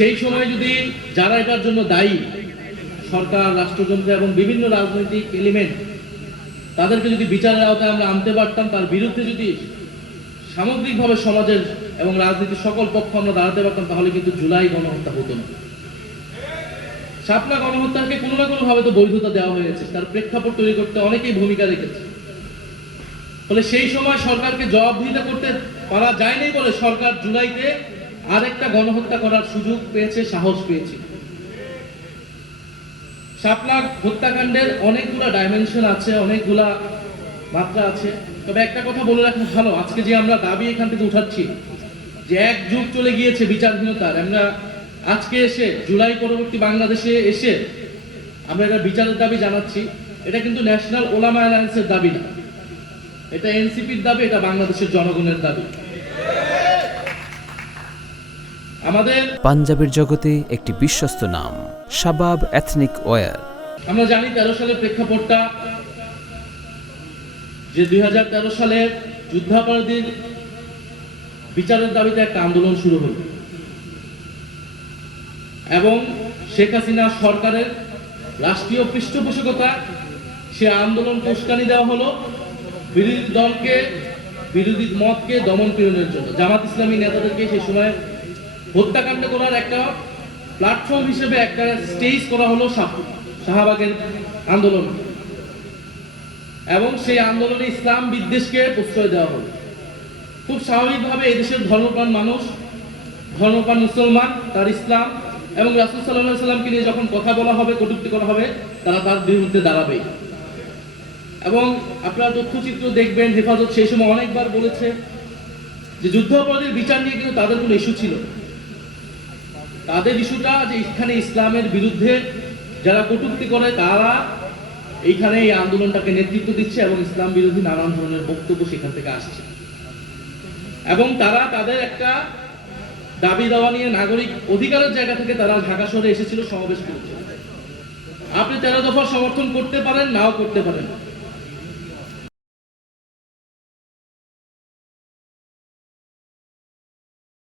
সেই সময় যদি যারা এটার জন্য দায়ী সরকার, রাষ্ট্রযন্ত্র এবং বিভিন্ন রাজনৈতিক এলিমেন্ট, তাদেরকে যদি বিচারের আওতায় আমরা আনতে পারতাম, তার বিরুদ্ধে যদি সামগ্রিকভাবে সমাজের এবং রাজনীতির সকল পক্ষ আমরা দাঁড়াতে পারতাম, তাহলে কিন্তু জুলাই গণহত্যা হতো না। শাপলা গণহত্যাকে কোনো না কোনো ভাবে তো বৈধতা দেওয়া হয়েছে, তার প্রেক্ষাপট তৈরি করতে অনেকেই ভূমিকা রেখেছে। ফলে সেই সময় সরকারকে জবাবদিহিতা করতে পারা যায়নি বলে সরকার জুলাইতে আরেকটা গণহত্যা করার সুযোগ পেয়েছে, সাহস পেয়েছে। শাপলা হত্যাকাণ্ডের অনেকগুলা ডাইমেনশন আছে, অনেকগুলা মাত্রা আছে। তবে একটা কথা বলে রাখা ভালো, আজকে যে আমরা দাবি এখান থেকে উঠাচ্ছি যে এক যুগ চলে গিয়েছে বিচারহীনতার, আমরা আজকে এসে জুলাই পরবর্তী বাংলাদেশে এসে আমরা এটা বিচারের দাবি জানাচ্ছি, এটা কিন্তু ন্যাশনাল ওলামা অ্যালায়েন্সের দাবি না, এটা এনসিপির দাবি, এটা বাংলাদেশের জনগণের দাবি। আমাদের পাঞ্জাবের জগতে একটি বিশ্বস্ত নাম শাবাব এথনিক ওয়্যার। আমরা জানি 13 সালের প্রেক্ষাপটটা, যে 2013 সালে যুদ্ধাপরাধীর বিচারের দাবিতে একটা আন্দোলন শুরু হল এবং শেখ হাসিনা সরকারের রাষ্ট্রীয় পৃষ্ঠপোষকতা সে আন্দোলনকে উস্কানি দেওয়া হলো বিরোধী দলকে, বিরোধী মতকে দমন পীড়নের জন্য। জামাত ইসলামী নেতাদেরকে সেই সময় হত্যাকাণ্ড করার একটা প্ল্যাটফর্ম হিসেবে একটা স্টেজ করা হলো শাহবাগের আন্দোলন, এবং সেই আন্দোলনে ইসলাম বিদ্বেষকে প্রশ্রয় দেওয়া হলো। খুব স্বাভাবিকভাবে এদেশের ধর্মপ্রাণ মানুষ, ধর্মপ্রাণ মুসলমান, তার ইসলাম এবং রাসূল সাল্লাল্লাহু আলাইহি ওয়াসাল্লামকে নিয়ে যখন কথা বলা হবে, কটূক্তি করা হবে, তারা তার বিরুদ্ধে দাঁড়াবে। এবং আপনারা তথ্যচিত্র দেখবেন, হেফাজত সেই সময় অনেকবার বলেছে যে যুদ্ধাপরাধীর বিচার নিয়ে কিন্তু তাদের কোনো ইস্যু ছিল। তাদের ইস্যুটা যে এখানে ইসলামের বিরুদ্ধে যারা কটূক্তি করে তারা এইখানে এই আন্দোলনটাকে নেতৃত্ব দিচ্ছে এবং ইসলাম বিরোধী নানান ধরনের বক্তব্য সেখান থেকে আসছে, এবং তারা তাদের একটা দাবি দাওয়া নিয়ে নাগরিক অধিকারের জায়গা থেকে তারা ঢাকা শহরে এসেছিল, সমাবেশ করেছে। আপনি 13 দফার সমর্থন করতে পারেন, নাও করতে পারেন,